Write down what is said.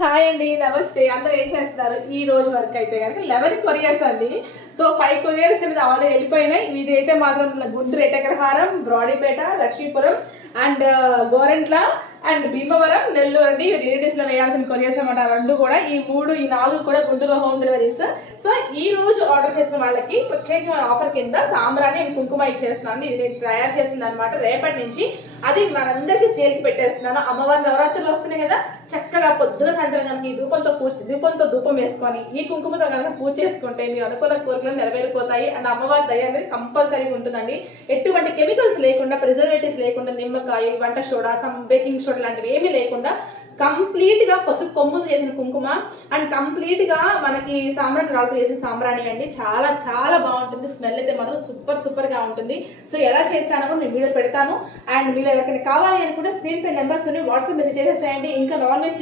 Hi అండి, నమస్తే. అందరూ ఏం చేస్తున్నారు? ఈ రోజు వరకు అయితే కనుక 11 కొరియర్స్ అండి. సో 5 కొరియర్స్ అనేది ఆల్రెడీ వెళ్ళిపోయినాయి. ఇది అయితే మాత్రం గుంటూరు ఏటగ్రహారం, బ్రాడీపేట, లక్ష్మీపురం అండ్ గోరెంట్ల అండ్ భీమవరం, నెల్లూరు అండి. రిలేటివ్స్ లో వేయాల్సిన కొరియర్స్ అనమాట. రెండు కూడా ఈ 4 కూడా గుంటూరు హోమ్ డెలివరీస్. సో ఈ రోజు ఆర్డర్ చేసిన వాళ్ళకి ప్రత్యేకమైన ఆఫర్ కింద సాంబ్రాణి అండ్ కుంకుమ ఇచ్చేస్తున్నాను. ఇది నేను తయారు చేసింది అనమాట. రేపటి నుంచి అది మనందరికీ సేల్ కి పెట్టేస్తున్నాను. అమ్మవారి నవరాత్రులు వస్తున్నాయి కదా, చక్కగా పొద్దున సాయంత్రం కనుక ఈ దీపంతో ధూపం వేసుకొని ఈ కుంకుమతో కనుక పూజ చేసుకుంటే మీరు అనుకున్న కోరికలు నెరవేరిపోతాయి. అండ్ అమ్మవారి దయ అనేది కంపల్సరీ ఉంటుందండి. ఎటువంటి కెమికల్స్ లేకుండా, ప్రిజర్వేటివ్స్ లేకుండా, నిమ్మకాయ, వంట సోడా, బేకింగ్ సోడా లాంటివి ఏమీ లేకుండా కంప్లీట్ గా పసుపు కొమ్ములు చేసిన కుంకుమ అండ్ కంప్లీట్ గా మనకి సాంబ్రాణి రాళ్ళతో చేసిన సాంబ్రాణి అండి. చాలా చాలా బాగుంటుంది. స్మెల్ అయితే మాత్రం సూపర్ గా ఉంటుంది. సో ఎలా చేస్తానో నేను వీడియో పెడతాను. అండ్ మీరు ఎవరికైనా కావాలి అనుకుంటే స్క్రీన్ పై నెంబర్స్ వాట్సాప్ మెసేజ్ చేసేసేయండి. ఇంకా నాన్ వెజ్